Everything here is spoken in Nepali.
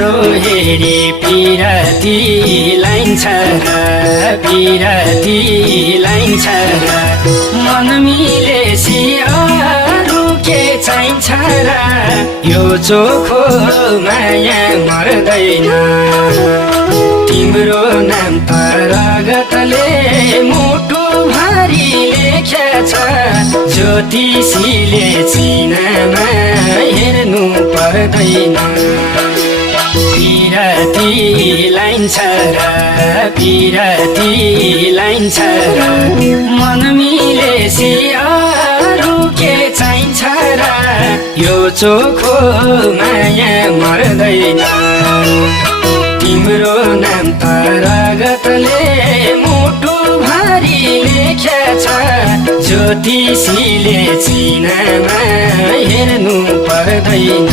तिम्रो हेरी पिरती लाइन्छ र पिरती लाइन्छ र मन मिलेसी अरू के चाहिन्छ र यो चोखो माया मर्दैन तिम्रो नाम त रगतले मुटु भारी लेखेछ ज्योतिषीले चिनामा हेर्नु पर्दैन पिरती लाइन्छ र पिरती लाइन्छ र मन मिलेसी अरू के चाहिन्छ र यो चोखो माया मर्दैन तिम्रो नाम त रगतले मुटु भारी लेखेछ ज्योतिषीले चिनामा हेर्नु पर्दैन